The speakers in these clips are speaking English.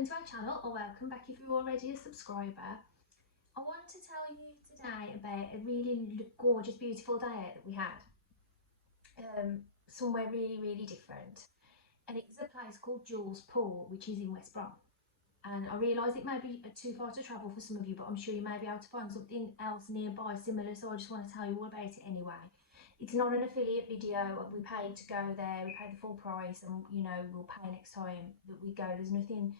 welcome to our channel, or welcome back if you're already a subscriber. I want to tell you today about a really gorgeous, beautiful day out that we had. Somewhere really different. And it's a place called Jules Pool, which is in West Brom. And I realise it may be too far to travel for some of you, but I'm sure you may be able to find something else nearby similar, so I just want to tell you all about it anyway. It's not an affiliate video. We paid to go there, we paid the full price, and you know, we'll pay next time that we go. There's nothing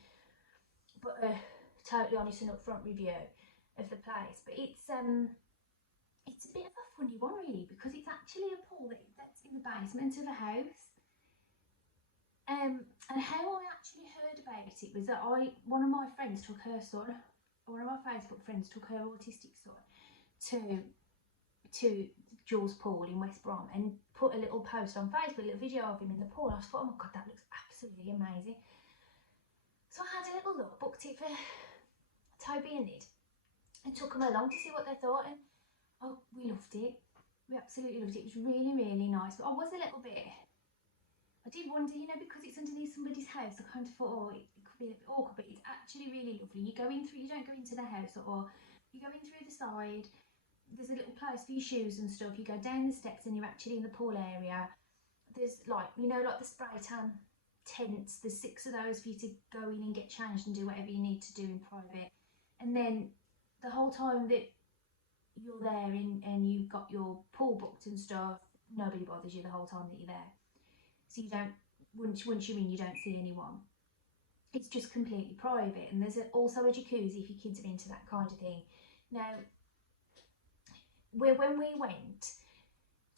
but a totally honest and upfront review of the place. But it's a bit of a funny one really, because it's actually a pool that's in the basement of a house. And how I actually heard about it was that one of my friends took her son, one of my Facebook friends took her autistic son to Jules Pool in West Brom and put a little post on Facebook, a little video of him in the pool. I thought, oh my god, that looks absolutely amazing. So I had a little look, booked it for Toby and Nid, and took them along to see what they thought, and oh, we loved it. We absolutely loved it. It was really nice, but I was a little bit, I did wonder, you know, because it's underneath somebody's house, I kind of thought, oh, it could be a bit awkward, but it's actually really lovely. You don't go into the house, or you go in through the side. There's a little place for your shoes and stuff. You go down the steps and you're actually in the pool area. There's like, you know, like the spray tan tents. There's 6 of those for you to go in and get changed and do whatever you need to do in private. And then the whole time that you're there and you've got your pool booked and stuff, nobody bothers you the whole time that you're there. So you don't, once you're in, you don't see anyone. It's just completely private. And there's also a jacuzzi if your kids are into that kind of thing. Now, when we went,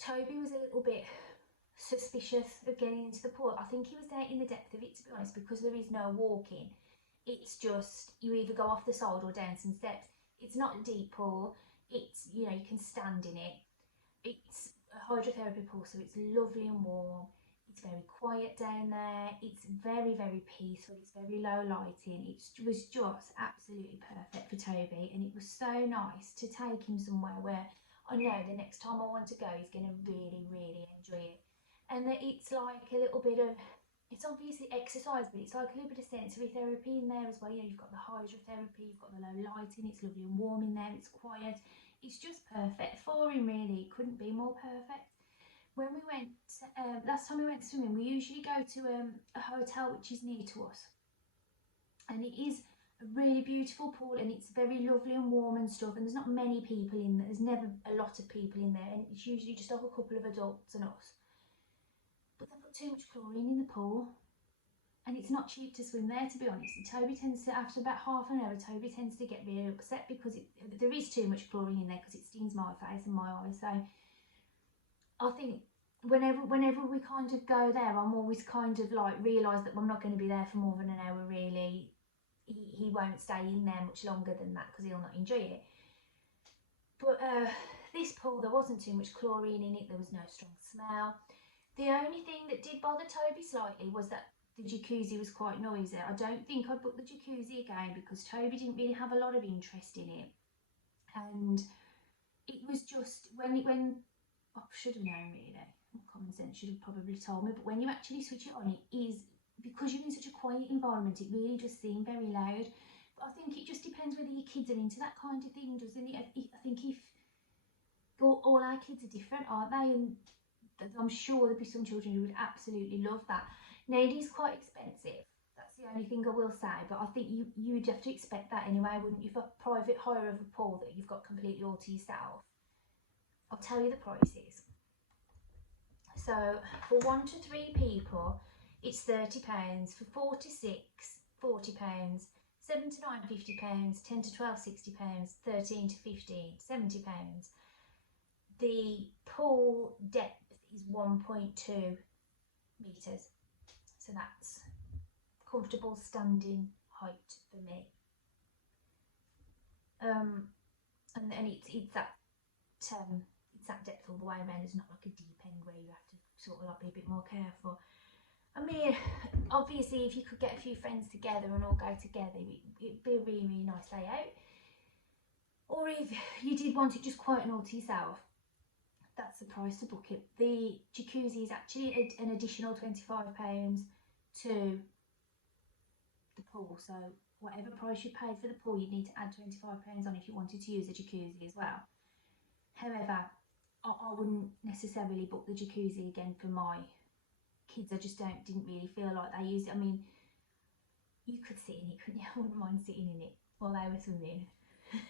Toby was a little bit suspicious of getting into the pool. I think he was there in the depth of it, to be honest, because there is no walking. It's just, you either go off the side or down some steps. It's not a deep pool. It's, you know, you can stand in it. It's a hydrotherapy pool, so it's lovely and warm. It's very quiet down there. It's very peaceful. It's very low lighting. It was just absolutely perfect for Toby, and it was so nice to take him somewhere where I know the next time I want to go, he's going to really enjoy it. And that it's like a little bit of, it's obviously exercise, but it's like a little bit of sensory therapy in there as well. You know, you've got the hydrotherapy, you've got the low lighting, it's lovely and warm in there, it's quiet. It's just perfect for him, really. It couldn't be more perfect. When we went, last time we went swimming, we usually go to a hotel which is near to us. And it is a really beautiful pool, and it's very lovely and warm and stuff, and there's not many people in there. There's never a lot of people in there, and it's usually just like a couple of adults and us. But they put too much chlorine in the pool, and it's not cheap to swim there, to be honest. Toby tends to, after about half an hour, Toby tends to get really upset because there is too much chlorine in there, because it stings my face and my eyes. So I think whenever we kind of go there, I'm always kind of like realise that I'm not going to be there for more than an hour really. He won't stay in there much longer than that because he'll not enjoy it. But this pool, there wasn't too much chlorine in it. There was no strong smell. The only thing that did bother Toby slightly was that the jacuzzi was quite noisy. I don't think I'd book the jacuzzi again because Toby didn't really have a lot of interest in it. And it was just, when I should have known really, common sense should have probably told me, but when you actually switch it on, it is, because you're in such a quiet environment, it really does seem very loud. But I think it just depends whether your kids are into that kind of thing, doesn't it? I think if all our kids are different, aren't they? And I'm sure there'd be some children who would absolutely love that. Now, it is quite expensive. That's the only thing I will say, but I think you'd have to expect that anyway, wouldn't you? For a private hire of a pool that you've got completely all to yourself. I'll tell you the prices. So for 1 to 3 people, it's £30. For 4 to 6, £40. 7 to 9, £50. 10 to 12, £60. 13 to 15, £70. The pool depth is 1.2 metres. So that's comfortable standing height for me. And it's that depth all the way around. It's not like a deep end where you have to sort of like be a bit more careful. I mean, obviously if you could get a few friends together and all go together, it'd be a really nice day out. Or if you did want it just quite and all to yourself, that's the price to book it. The jacuzzi is actually an additional £25 to the pool. So whatever price you paid for the pool, you'd need to add £25 on if you wanted to use the jacuzzi as well. However, I wouldn't necessarily book the jacuzzi again for my kids. I just didn't really feel like they used it. I mean, you could sit in it, couldn't you? I wouldn't mind sitting in it while they were swimming.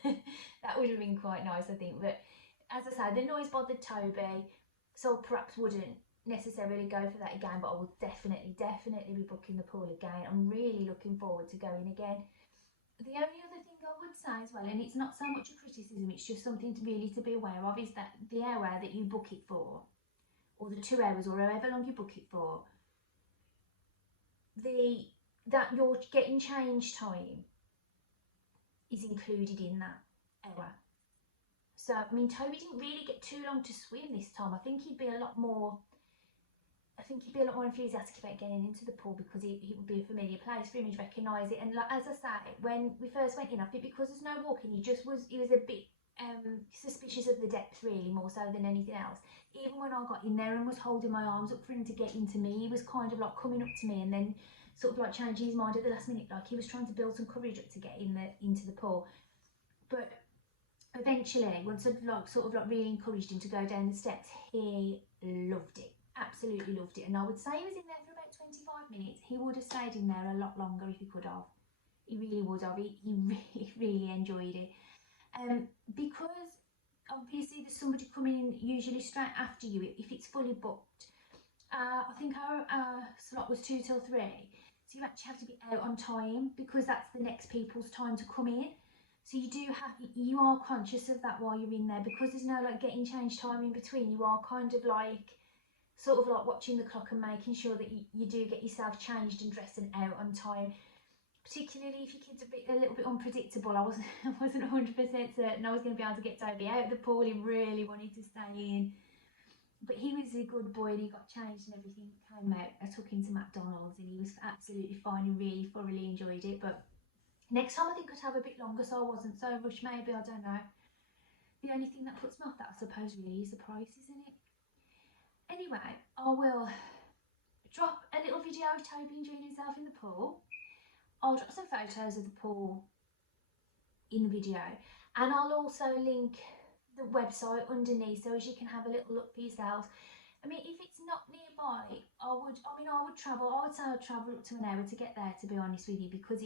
That would have been quite nice, I think. But as I said, the noise bothered Toby, so I perhaps wouldn't necessarily go for that again, but I will definitely be booking the pool again. I'm really looking forward to going again. The only other thing I would say as well, and it's not so much a criticism, it's just something to really to be aware of, is that the hour that you book it for, or the 2 hours, or however long you book it for, that you're getting change time is included in that hour. So, I mean, Toby didn't really get too long to swim this time. I think he'd be a lot more enthusiastic about getting into the pool because it would be a familiar place for him. He'd recognise it. And like, as I say, when we first went in, I think because there's no walking, he was a bit suspicious of the depth, really, more so than anything else. Even when I got in there and was holding my arms up for him to get into me, he was kind of like coming up to me and then sort of like changing his mind at the last minute, like he was trying to build some courage up to get into the pool. But eventually, once I'd really encouraged him to go down the steps, he loved it, absolutely loved it. And I would say he was in there for about 25 minutes. He would have stayed in there a lot longer if he could have. He really would have. He really enjoyed it. Because obviously there's somebody coming in usually straight after you if it's fully booked. I think our slot was 2 till 3, so you actually have to be out on time because that's the next people's time to come in. So you are conscious of that while you're in there, because there's no like getting change time in between. You are kind of like watching the clock and making sure that you do get yourself changed and dressed and out on time. Particularly if your kid's a little bit unpredictable. I wasn't 100% certain I was going to be able to get Toby out of the pool. He really wanted to stay in, but he was a good boy and he got changed and everything came out. I took him to McDonald's and he was absolutely fine and really thoroughly enjoyed it. But next time I think I'd have a bit longer so I wasn't so rushed, maybe, I don't know. The only thing that puts me off that, I suppose, really is the price, isn't it? Anyway, I will drop a little video of Toby enjoying himself in the pool. I'll drop some photos of the pool in the video, and I'll also link the website underneath so as you can have a little look for yourselves. I mean, if it's not nearby, I would travel. I would say I'd travel up to an hour to get there, to be honest with you, because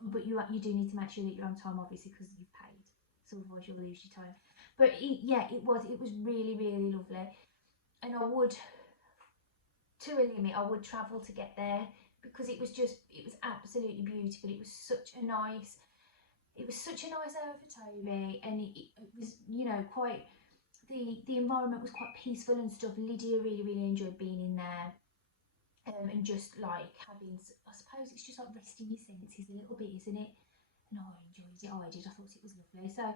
but you do need to make sure that you're on time, obviously, because you've paid, so otherwise you'll lose your time. But it was really, really lovely, and I would, to a limit, I would travel to get there because it was absolutely beautiful. It was such a nice hour for Toby, and it was, you know, quite. The environment was quite peaceful and stuff. Lydia really enjoyed being in there, and just like having, I suppose it's just like resting your senses a little bit, isn't it? And I enjoyed it. I did. I thought it was lovely. So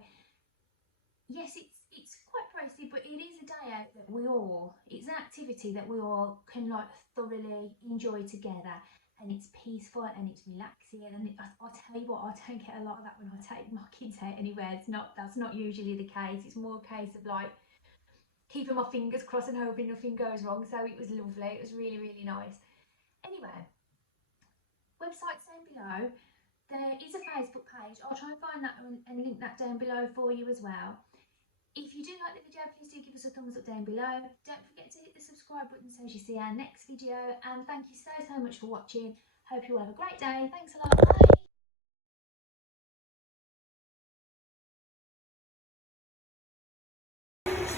yes, it's quite pricey, but it is a day out that it's an activity that we all can like thoroughly enjoy together, and it's peaceful and it's relaxing. And I'll tell you what, I don't get a lot of that when I take my kids out anywhere. That's not usually the case. It's more a case of like keeping my fingers crossed and hoping nothing goes wrong. So it was lovely. It was really nice. Anyway, website's down below. There is a Facebook page. I'll try and find that and link that down below for you as well. If you do like the video, please do give us a thumbs up down below. Don't forget to hit the subscribe button so as you see our next video. And thank you so much for watching. Hope you all have a great day. Thanks a lot.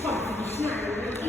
Bye.